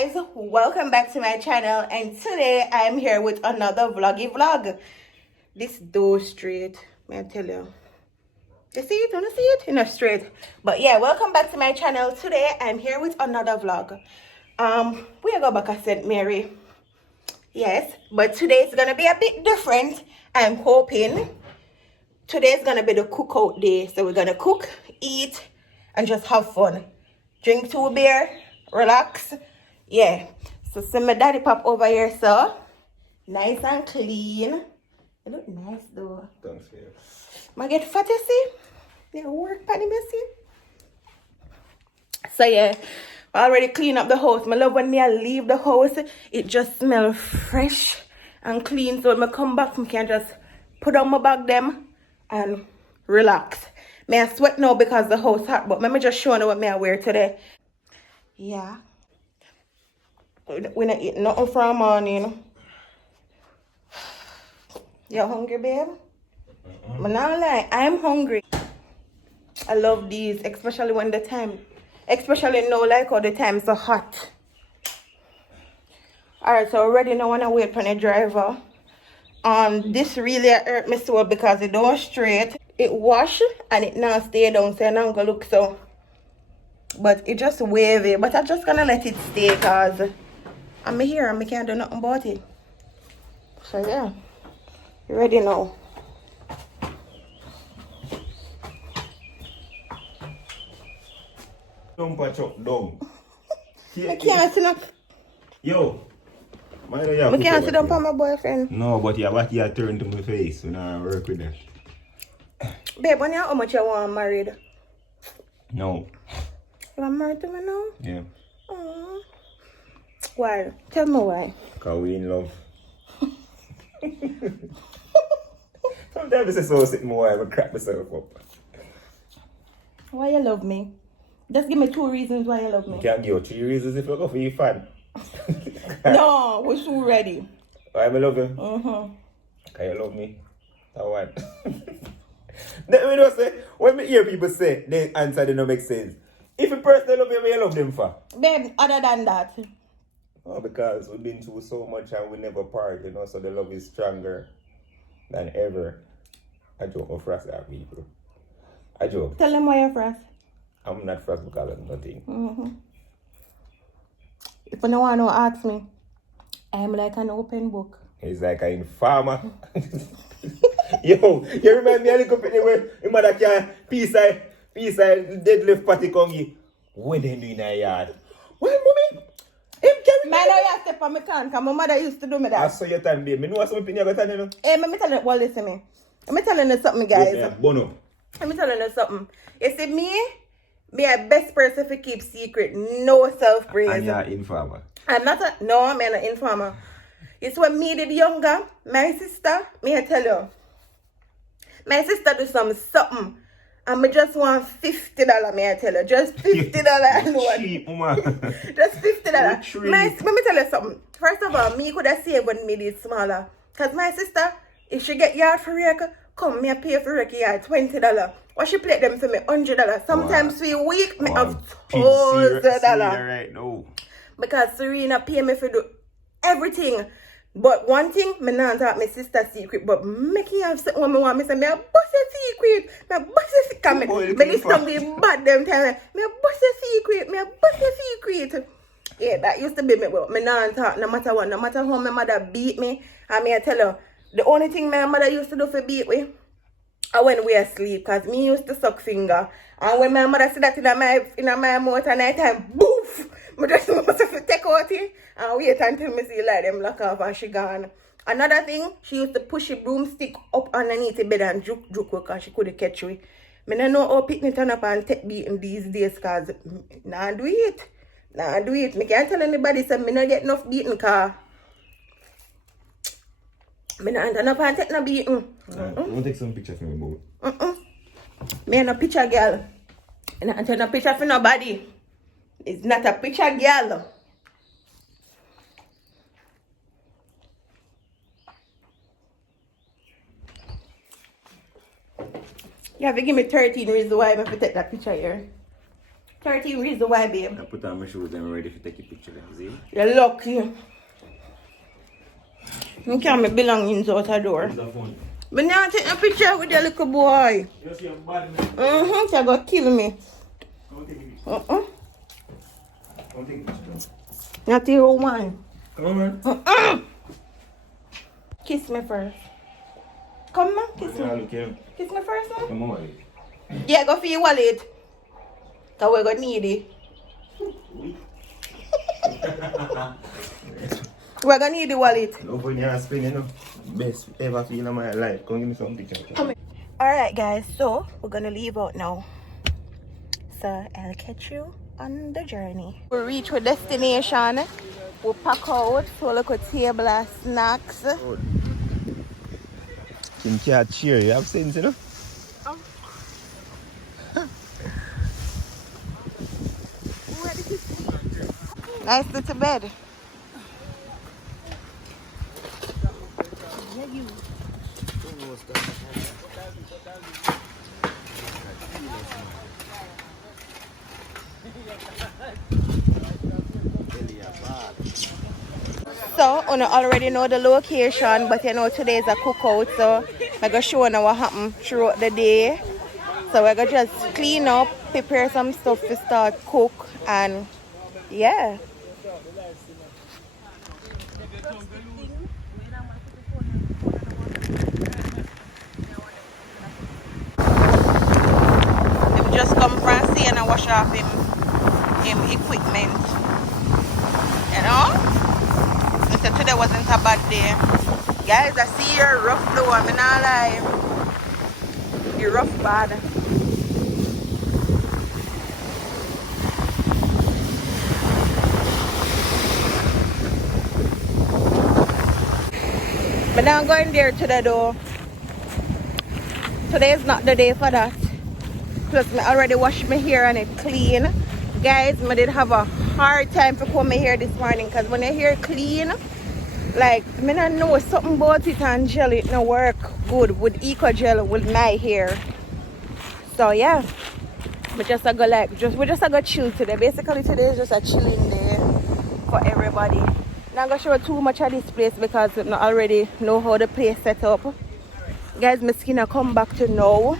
guys, welcome back to my channel, and today I'm here with another vlog. This door straight, may I tell you. You see it? Wanna see it? You know, straight. But yeah, welcome back to my channel. Today I'm here with another vlog. We are going back to St. Mary. Yes, but today's gonna be a bit different. I'm hoping today's gonna be the cookout day. So we're gonna cook, eat, and just have fun. Drink 2 beer, relax. Yeah. So see my daddy pop over here, so nice and clean. You look nice though. Thanks, yeah. I get fat, you see? Yeah, work panny messy. So yeah, I already clean up the house. My love, when I leave the house, it just smells fresh and clean. So when I come back, I can just put on my bag them and relax. May I sweat now because the house hot, but let me just show you what I wear today. Yeah. We not eat nothing from morning. You hungry, babe? But not lie, I'm hungry. I love these, especially when the time, especially now like how the time's so hot. Alright, so already now when I wait for the driver. This really hurt me so because it don't straight. It wash and it now stay down, so I'm not gonna look so. But it just wavy. But I'm just gonna let it stay because I'm here and I can't do nothing about it. So yeah, you ready now? Don't patch up down. I can't sit up. Yo. I can't sit up on my boyfriend. No, but you have to turn to my face when I work with them. Babe, when you how much you want married? No. You want married to me now? Yeah. Aww. Why? Tell me why. Because we in love. Sometimes I so sit more, I would crack myself up. Why you love me? Just give me 2 reasons why you love me. You can't give you 3 reasons if you go for your fan. No, we're so ready. Why I love you? Because you love me. That's why. Let me know say, when me hear people say, the answer they don't make sense. If a person love you, what you love them for? Babe, other than that. Oh, because we've been through so much and we never part, you know, so the love is stronger than ever. I joke of frost at people. I joke. Tell them why you're frost. I'm not frost because of nothing. If you don't want to ask me, I'm like an open book. He's like an informer. Yo, you remind me of the company where your mother can peace I deadlift patty kongi. When they do in a yard. Well, mommy, him carry me. Man, I have to step on my can because my mother used to do me that. I saw your time, babe. I know what's something you're going to tell you. Hey, let me tell you, well, listen me. Let me tell you something, guys. Yeah, bono. Let me tell you something. You see, me a best person to keep secret, no self-praise. And you're an informer. I'm not I'm an informer. It's when me did younger, my sister, me I tell you, my sister do something, and me just want $50, me I tell you, just $50 alone. Cheap, man. Just $50. Let me tell you something. First of all, me could have saved when me did smaller. Because my sister, if she get yard for rake, come, me I pay for rake yard $20. Or she plate them for me $100. Sometimes for a week, me have $1,000. Right now. Because Serena pay me for do everything. But one thing, me not talk my sister's secret, but me can have something when me want me say, me a bust a secret. Me a bust a secret. Me this don't be bad them time. Me a bust a secret. Me a bust a secret. Yeah, that used to be me, but me not talk no matter what. No matter how my mother beat me, and me I tell her, the only thing my mother used to do for beat me, I when we asleep, because me used to suck finger. And when my mother said that in my mouth at night time, boof! I just must have take out it and wait until me see like them lock off and she gone. Another thing, she used to push a broomstick up underneath the bed and juke because she couldn't catch me. I don't know how picnic turn up and take beating these days because nah do it. Nah do it. I can't tell anybody say I not get enough beating because I don't enough and take no beating. I want to take some pictures from me, boy. Me ain't no picture girl. And I take no picture for nobody. It's not a picture girl. You have to give me 13 reasons why I have to take that picture here. 13 reasons why, babe. I put on my shoes and I'm ready to take a picture. See? You're lucky. You can't make belongings out the door. But now take a picture with the little boy. Mm-hmm, you're going to kill me. Not your woman. Come on, man. Kiss me first. Come on, kiss me. Look here. Kiss me first, man. Come on. Yeah, go for your wallet. Because we're going to need it. We're going to need the wallet. Love when you're spinning, you know. Best ever feel in my life. Come give me some picture. Come here. Alright, guys. So, we're going to leave out now. So, I'll catch you on the journey. We reach our destination. We pack out. So, look at table of snacks. Kim can't cheer. You have sense, you know? Nice little bed. So, you already know the location, but you know today is a cookout, so I'm going to show you what happened throughout the day. So we're going to just clean up, prepare some stuff to start cook, and yeah. Him just come from seeing and wash off him equipment. You know? I said today wasn't a bad day. Guys, I see you're rough though, I'm not lie. You're rough bad. But now I'm going there today though. Today is not the day for that. Plus I already washed my hair and it clean. Guys, I did have a hard time to comb my hair this morning because when your hair clean, like I don't know something about it and gel it no work good with eco gel with my hair. So yeah. We just go chill today. Basically today is just a chilling day for everybody. Not gonna show too much of this place because I already know how the place set up. Guys, my skin come back to now.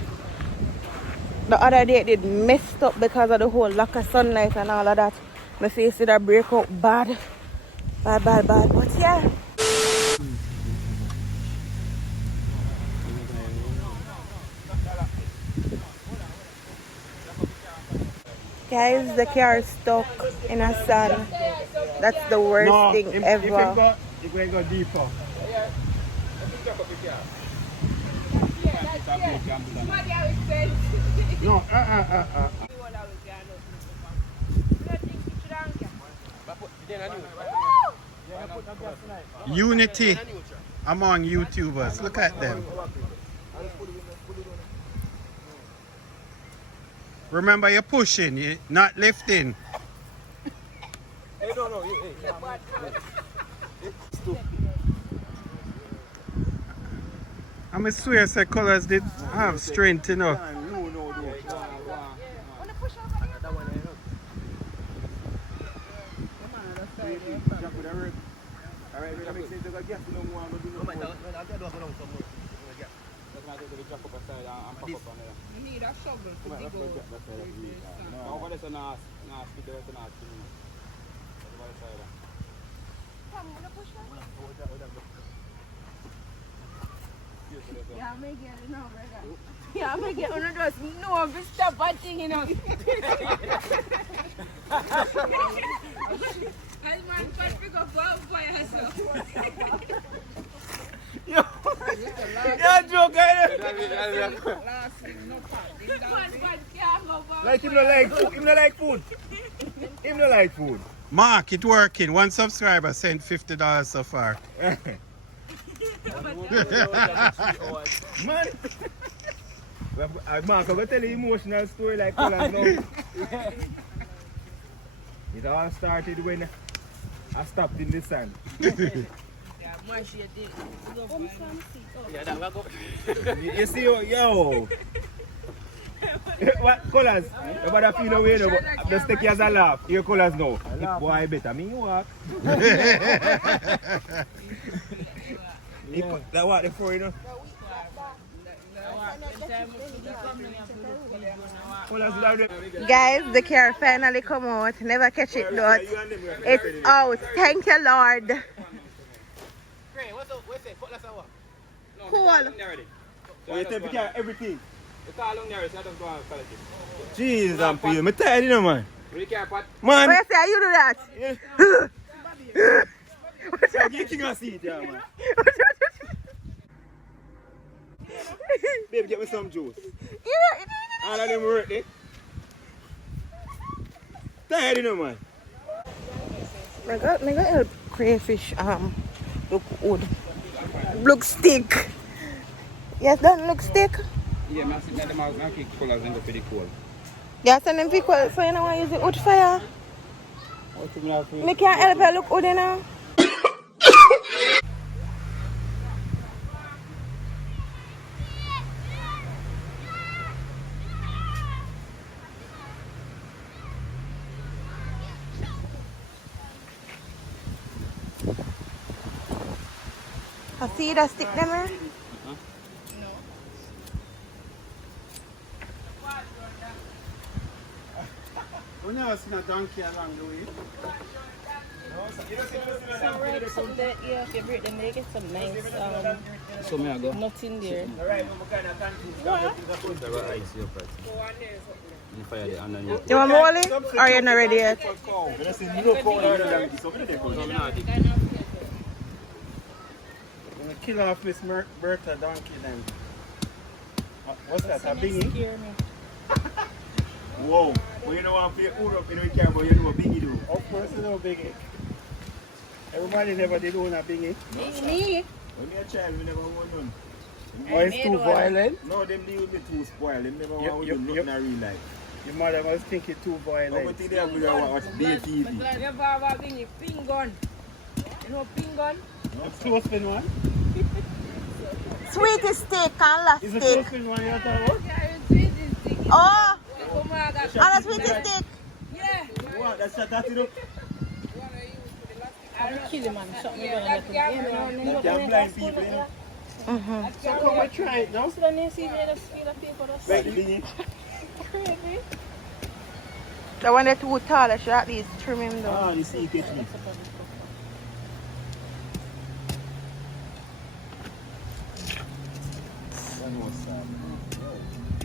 The other day it did messed up because of the whole lack of sunlight and all of that. My face did break out bad. Bad. But yeah. Guys, the car is stuck in a sand. That's the worst thing ever. You can go deeper. No, Unity among YouTubers. Look at them. Remember, you're pushing, you're not lifting. Hey, no. I'm a swear say colors did have strength, you know. You need a shovel to dig out. Yeah, I may get it now, brother. Yeah, I may get one of those. No, but stop watching, you know. As man can pick up by herself. You're joking. Last thing, no part. Like him no like food. Him no like food. Mark, it working. One subscriber sent $50 so far. Man. Mark, I'm going to tell you an emotional story like colors now. It all started when I stopped in the sand. You see, yo. What colors? You better feel away though. Just take you as a laugh. Your colors now. Boy, better me you walk. That what the for you know? Guys, the car finally come out. Never catch it though. It's out. Thank you, Lord. Cool. So you take care of everything. Jeez, I'm feeling me tired, you know, man. Man. Where say you do that? So you can see it, yeah, man. Baby, get me some juice. All of them work, eh? Tired, you know, man. I got help crayfish look good. Look stick. Yes, don't look stick. Yeah, I see them out now kick colors and go pretty cool. Yes, and them people, so you know why use the wood fire? Me can't help her look good, you know. I see that stick them there. We never seen a donkey along the way. So right, something that if you break them, they get some nice So me I go. nothing there. You want more Wally? Or you're not ready yet? When we kill off Miss Bertha donkey then. What's that, a bingy? Scare me. Whoa. Well, you know what I'm feeling good up in the camera, but you know what Biggie do. Of course you know bingy. Everybody never did own a bingy. Me? When you're a child, we never want none. Or it's too violent. No, them leave me too spoiled. Them never want to do nothing in real life. Your mother must think it's too How violent. much they have to watch BTV? Never have a ping gun. You know ping gun? The clothespin one? Sweet steak and last Is the steak. clothespin one you're talking about? Oh, and a sweet steak. Yeah. What? That's that, you know? I will kill him and shot me down. Let him You can blind people, you know? So come and try it now. So then you see me just feel a paper that's Like the Biggie. crazy. The one that's too tall, I should at least trim him down. Ah, you see, you catch me.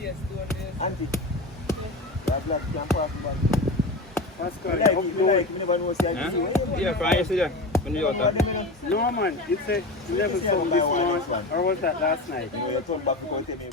Yes, doing this. Auntie. That black can pass the bag. Pascal, Like, you if you like, you never know say I see. Yeah, fine, yesterday. When you out there. No man, it's a 11 song this month. Or was that last night? You know, you turn back because you tell me.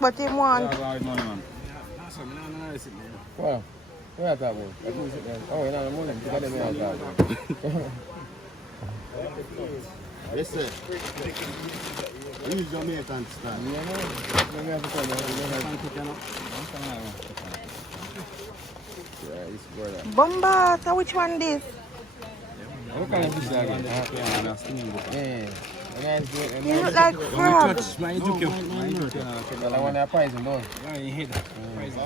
But him want. Wow. Where are that one? I think it's there. Oh, you're not the morning. You got them here that. Yes, sir. We use Jamaican style. Yeah, no. You have to come here. Yeah, it's brother. Bomba, so which one this? What kind of fish are you? Yeah. You look like frog. Well, I want that poison, though. I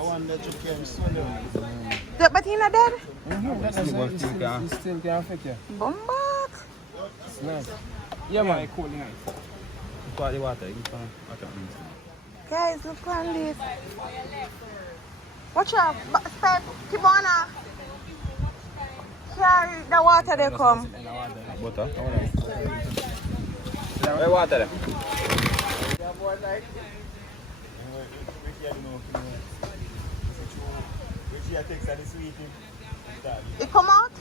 want that you can swallow. But he's not dead? It still can affect you. Bomba. It's nice. Yeah, man. Cool, nice. Pour the water. You can Guys, look on this. Watch out. Step. Keep on. Carry the water they come. butter. Where water? It come out?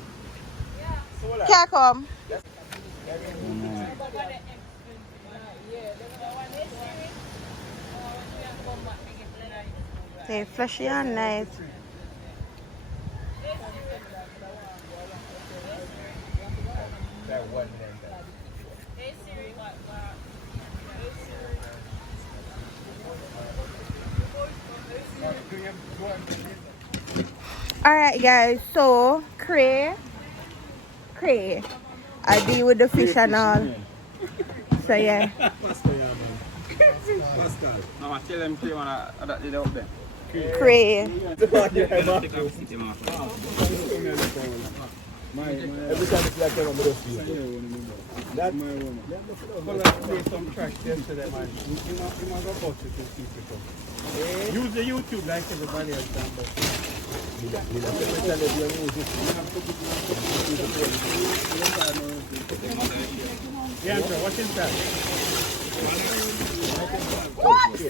Can't come. They're fleshy and nice. Alright guys, so Cray, I deal with the fish and all. So yeah. No, I tell them Cray man that did out there. Cray. Every time it's like I'm going to That's my woman. Well, I threw some trash yesterday, man. You know go bust it and keep it up. Use the YouTube like everybody else done, but yeah, Andrew, what is that? What?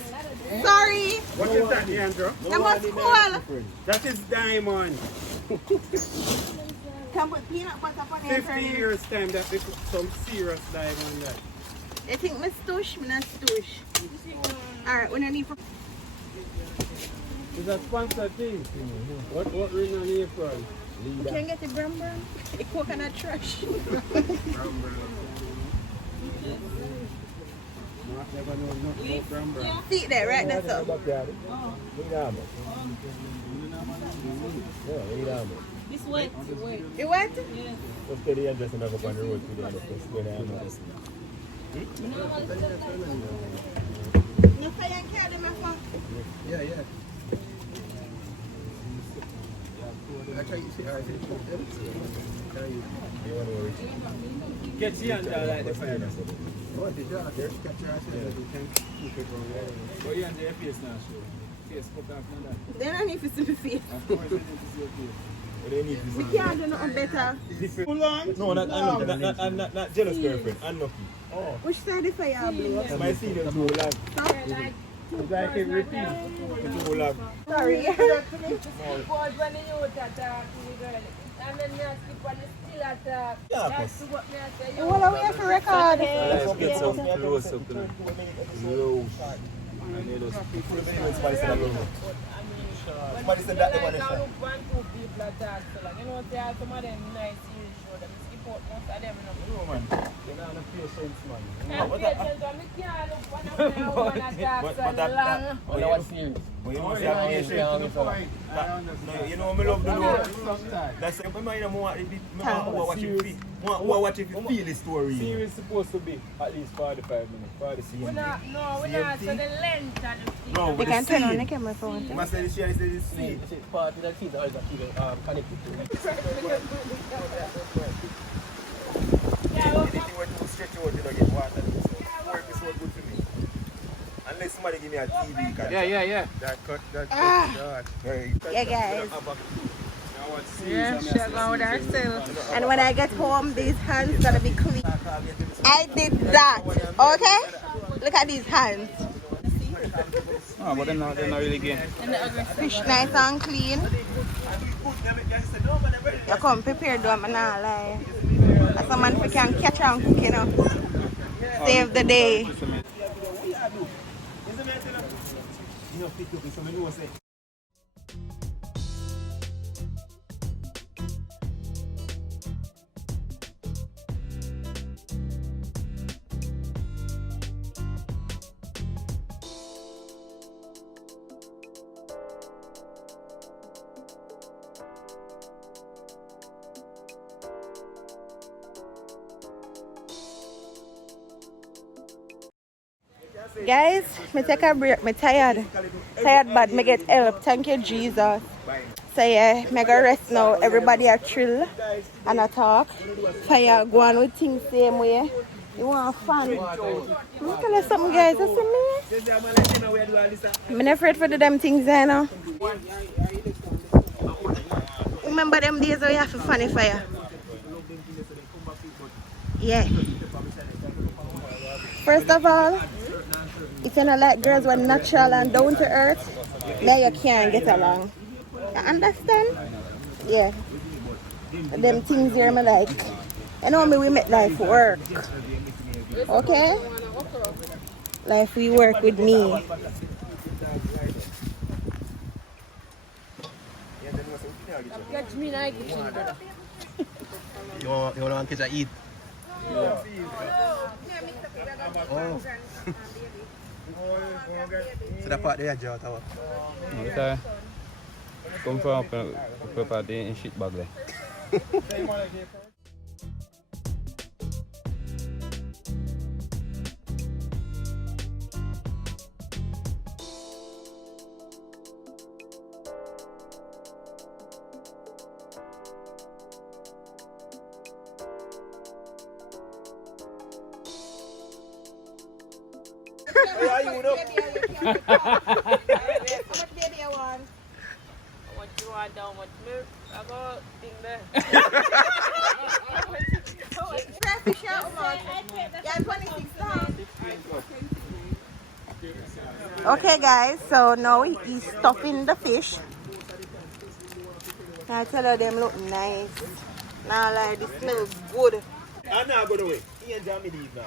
Sorry. What is that, Andrew? That must cool. That is diamond. Can put peanut butter on it. 50 years time that they put some serious diamond there. They think me stoosh, me not stoosh. Alright, we don't need for... It's a sponsored thing. What ring on April? You can get the brown brown. The coconut trash. Never know nothing about brown brown. See there, right? That's all. This wet. You what? Let's get the address and go up on the road today. No fire and carry them off. Yeah, yeah. Get you under like the fire. What did you have? Catch your ass. But you under your face now, sure. Face cut off now that. They don't need to see my face. Of course, they need to see your face. We can't do nothing better. Too long? No, not jealous girlfriend. Unlucky. Which side the fire blow? My senior too lag. It's like it repeat. Too lag. Sorry. Because when you attack the girl, and then me skip on the still attack. That's what me say. Well, we have to record. Let's get some close up to them. Somebody said that they want to Like, I look one, two people attack. So like, you know, there are some of them nice series show them. Skip out most of them. No, man. You're not a patience, man. And patience, when me can't look one of them one attack so long. Oh, that was serious. But you must have patience. You know, me love the Lord. That's why I don't want to watch it feel. Watch it feel the story. Series is supposed to be at least 45 minutes. 40 We're not, no, we're not. So the length of the scene. No, You but can the turn on the scene. camera phone. You must say the share, I say the scene. Part of the kid or is that kid connected to it? Anything where to stretch out, you know, get water. Work is so good for me. Unless somebody give me a TV. Yeah. That cut. Very. Yeah, guys. Yeah, she's going with herself. And when I get home, these hands gonna be clean. I did that. Okay? Look at these hands. Oh, but they're not really game. Fish nice and clean. You come prepared, though, I'm not lie. As a man, if you can catch and cook, you know. Save the day. Guys, me take a break. Me tired. Tired but me get help. Thank you, Jesus. So yeah, me go rest now. Everybody a chill and a talk. Fire go on with things same way. You want fun? Look at something, guys. You see me? I'm not afraid for them things there now. Remember them days where you have to funny fire? Yeah. First of all, if you don't like girls who are natural and down to earth, then you can't get along. You understand? Yeah. Them things here me like. You know me, we make life work. Okay? Life we work with me. Catch me in the kitchen. You want to catch a eat? Oh. So that part there, Joe, Okay. Come from property in shit bag there. What you want down with milk? I got thing there. Okay guys, so now he's stuffing the fish. I tell her them look nice. Now like this smells good. I'm not going away. He and Jamie leave now.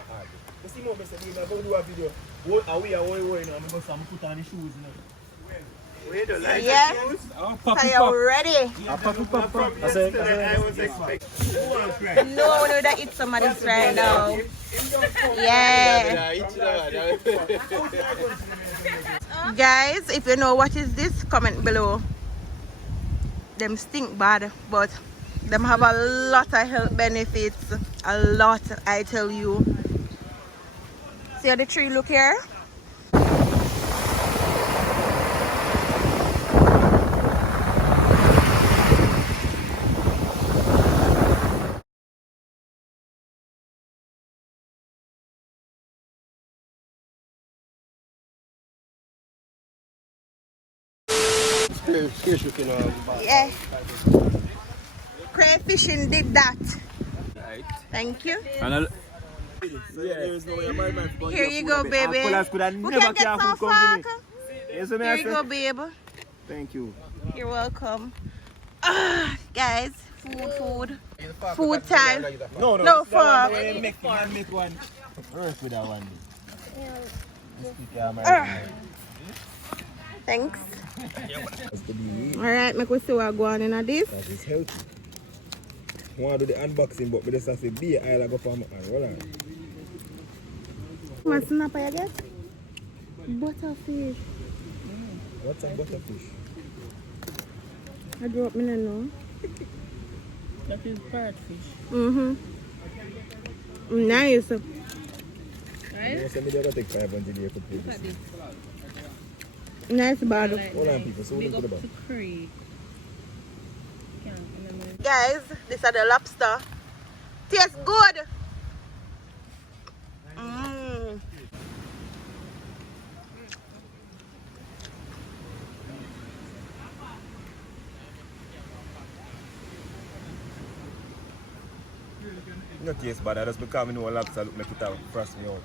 You see more Mr. Bean, I'm going to do a video. Are we now? I'm going to put on the shoes now. Wait, the light Yes. So you're ready? I was expecting. No, we know that eat some of this right now. Yeah. Guys, if you know what is this, comment below. Them stink bad, but them have a lot of health benefits. A lot, I tell you. See how the tree look here? Yeah. Crayfishing did that. Thank you. Here you go, baby. We can get some fuck. Here you go, babe. Thank you. You're welcome. Guys, food time. No fuck. Make one. Earth with that one. Thanks. Alright, make we see what go on in this. That is healthy. I want to do the unboxing, but I just have to be I'll go for my hand. Hold on. What's snapper you get? Butterfish. What's a butterfish? I grew up in the know. That is birdfish. Nice. Right? You send me the take 500 here for this. Nice bottle. Hold on, people. So Big what up about? to Cree. Guys, these are the lobster. Tastes good. Not taste bad, I just because I know lobster look make it out, frost me out.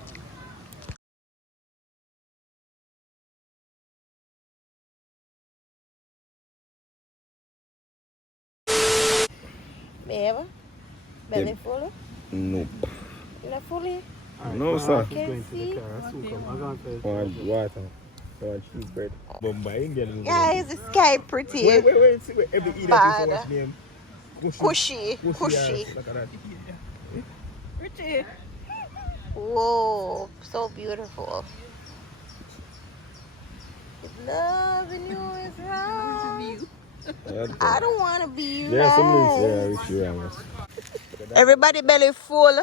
Babe, belly full? Nope. Not fully? No, sir. Can see? Water. Cheese bread. Bombay Indian. Guys, the sky pretty. Wait. See where every eater Bad. is so much name. Cushy. Look at that. Pretty. Whoa, so beautiful. If loving you is wrong, I don't want to be you. Yeah, some links there, I wish you Everybody belly full.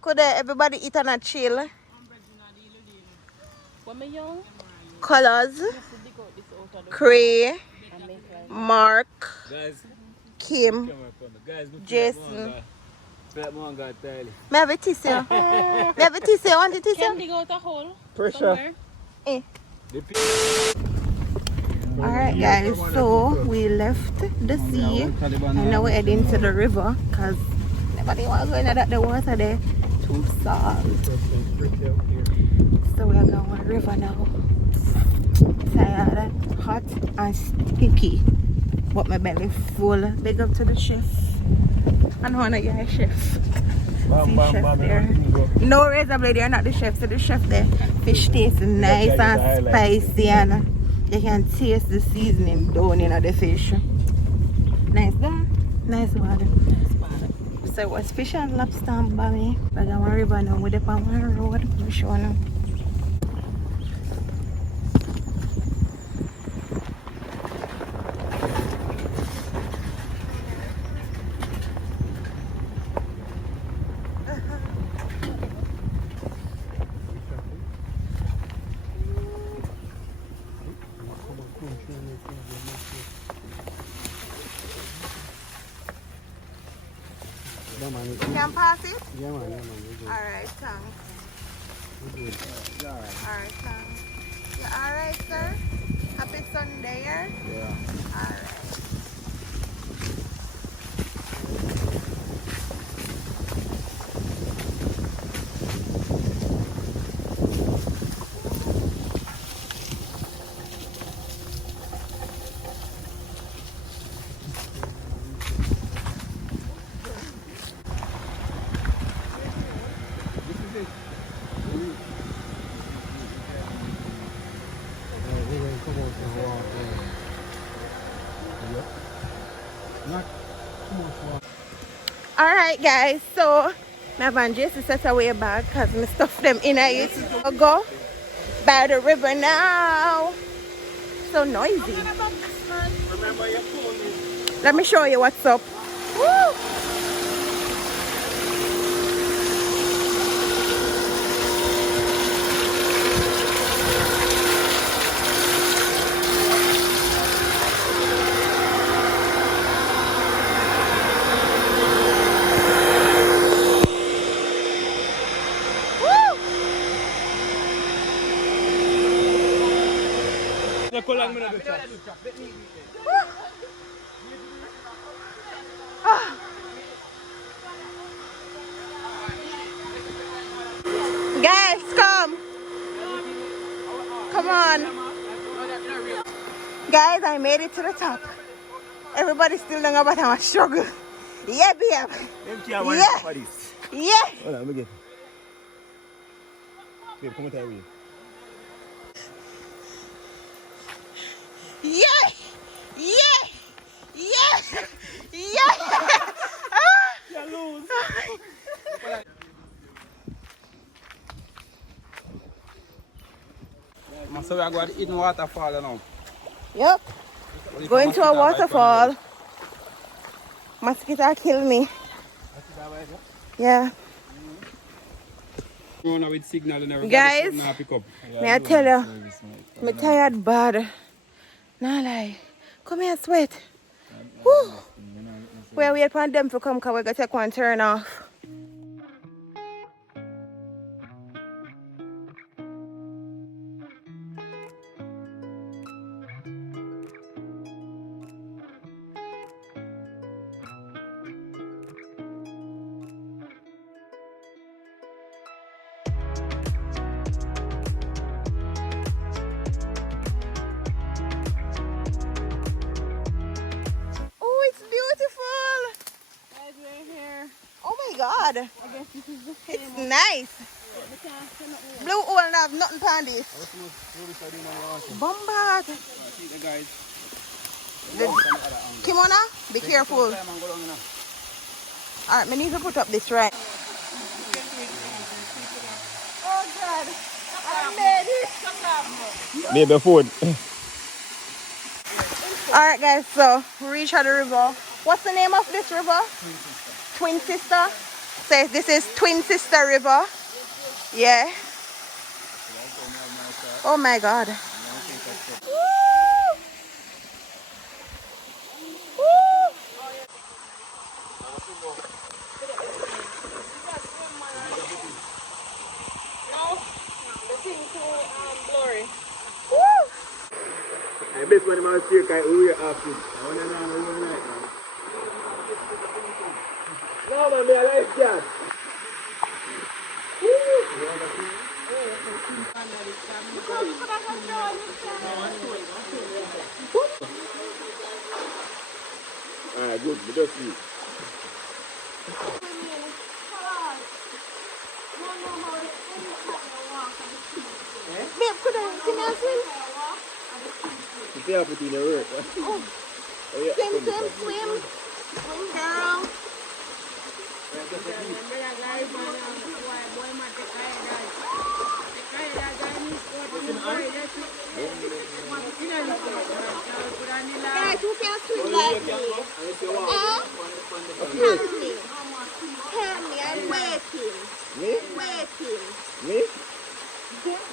Could everybody eat and a chill? Colors. Cray. Mark. Kim. Jason. May I have a tissue? Want a tissue? Can dig out a hole? Pressure. Alright guys, so we left the sea and now we're heading to the river because nobody wants to go into the water there. Too salt. So we're going to the river now. Tired, hot and sticky. But my belly full. Big up to the chef. And one of your chef. See chef there. No razor blade, you're not the chef. So the chef there. Fish tastes nice and spicy and you can taste the seasoning down in the fish. Nice there. Nice water. So it was fish and lobster and bami. We're going to river now with the Palmer Road. We'll show you. and pass it? Yeah, man. Alright, thanks. Alright, thanks. You alright, sir? Happy Sunday, yeah? Yeah. Alright. Alright guys, so my van just set away back because I stuff them in it. I'll go by the river now. So noisy. Let me show you what's up. Woo! Guys, come. Come on. Guys, I made it to the top. Everybody's still doing about how I struggle. Yeah, babe. Yeah. Yeah. Hold on, let me get. Babe, come with me. Yeah. Yeah. Yeah. Yeah. You lose. So we are going to eat waterfall now. Yep. Going to a waterfall. Mosquito kill me. Yeah. Going with signal and everything. Guys, Pick up. may I tell you, I'm tired bad. Nah lie. Come here, sweat. Woo. We wait for them to come because we're going to take one turn off. Oh, it's beautiful. Guys, we're here. Oh my God. I guess this is the same. It's nice. Blue oil and have nothing on this. Bombard. The kimono, be careful. Alright, I need to put up this right. Oh God, I made it. Maybe food. Alright guys, so we reached the river. What's the name of this river? Twin Sister. Say this is Twin Sister River. Yeah. Oh my God. Woo! Woo! Woo! I best when I'm here, we are asking. I want to know how to night now. No, man, I like that. Alright, good. We just see. Babe, could I see me swim? You stay up between the road. Oh, Oh, yeah. swim. Swim, girl. Guys, who can swim like me? Tell me, I'm waiting. Me? Waiting. Me?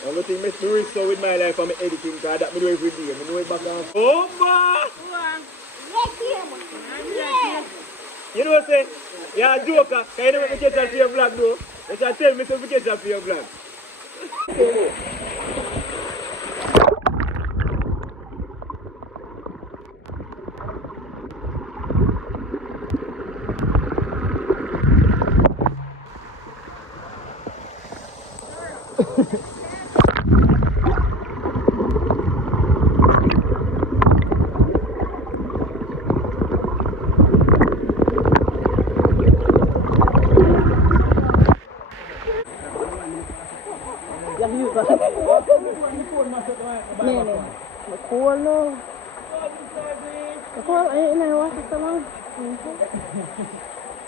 Only thing I do is so with my life I'm editing because that I do every day. I know it back and forth. Oh, Let him. Yes. you know what I say? You're a joker. Can you never catch up for your vlog though? You can tell me to catch up for your vlog.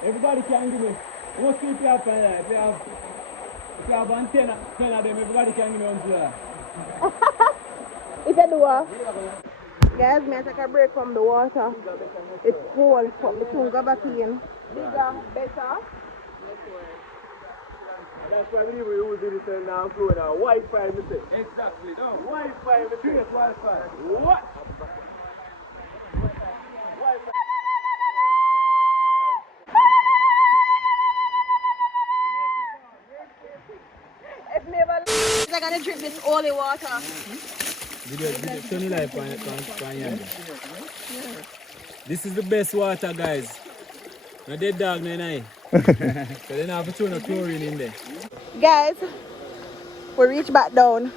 Everybody can give me. Most people have if you have 10 of them, everybody can give me $1. It's a door. Guys, may I take a break from the water. It's cold, but the tongue go back in. Bigger, better. That's why we use it now. Wi-Fi, Exactly, no. Wi-Fi, Wi-Fi. What? If me ever I'm gonna drink this holy water. Turn the light on yonder. This is the best water, guys. No dead dog, no eye. So they don't have to turn a chlorine in there. Guys, we reach back down.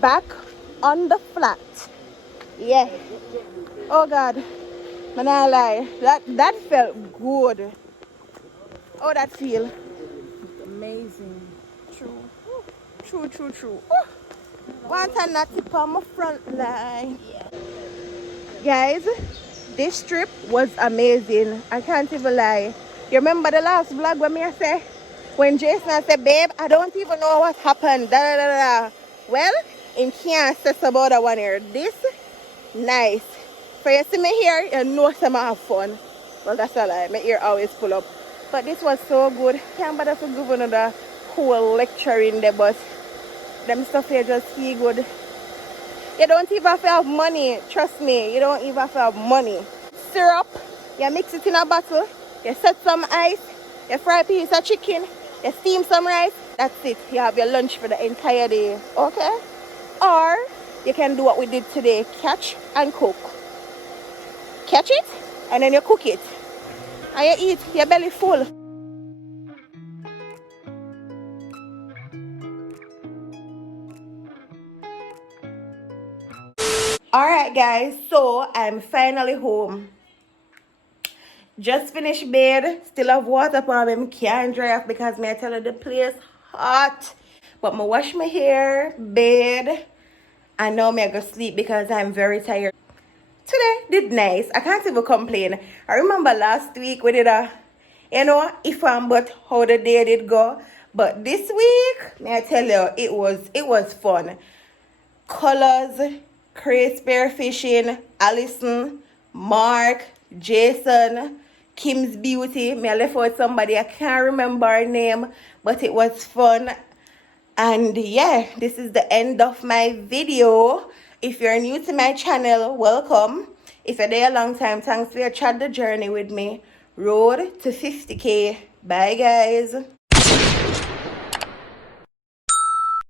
Back on the flat. Yeah. Oh God. Man, I lie. That felt good. Oh, that feel. Amazing. True. True. Oh. One time not tip on my front line. Yeah. Guys, this trip was amazing. I can't even lie. You remember the last vlog when I say, when Jason said, babe, I don't even know what happened. Da, da, da, da. Well, in can't say about that one here. This, nice. For you see me here, you know some have fun. Well, that's a lie. My ear always full up. But this was so good. Can't bother to give another cool lecture in there, but them stuff here just feel good. You don't even have to have money. Trust me, you don't even have to have money. Syrup, you mix it in a bottle, you set some ice, you fry a piece of chicken, you steam some rice. That's it. You have your lunch for the entire day. Okay? Or you can do what we did today. Catch and cook. Catch it and then you cook it. And you eat, your belly full. Alright guys, so I'm finally home. Just finished bed. Still have water for me. Can't dry off because I tell you the place hot. But I wash my hair, bed, and now I go sleep because I'm very tired. Today did nice. I can't even complain. I remember last week we did a, if I'm but how the day did go. But this week, may I tell you, it was fun. Colors, Chris Spearfishing, Allison, Mark, Jason, Kim's Beauty. Me I left out somebody, I can't remember her name, but it was fun. And yeah, this is the end of my video. If you're new to my channel, welcome. If you're there a long time, thanks for your chat the journey with me. Road to 50K. Bye guys.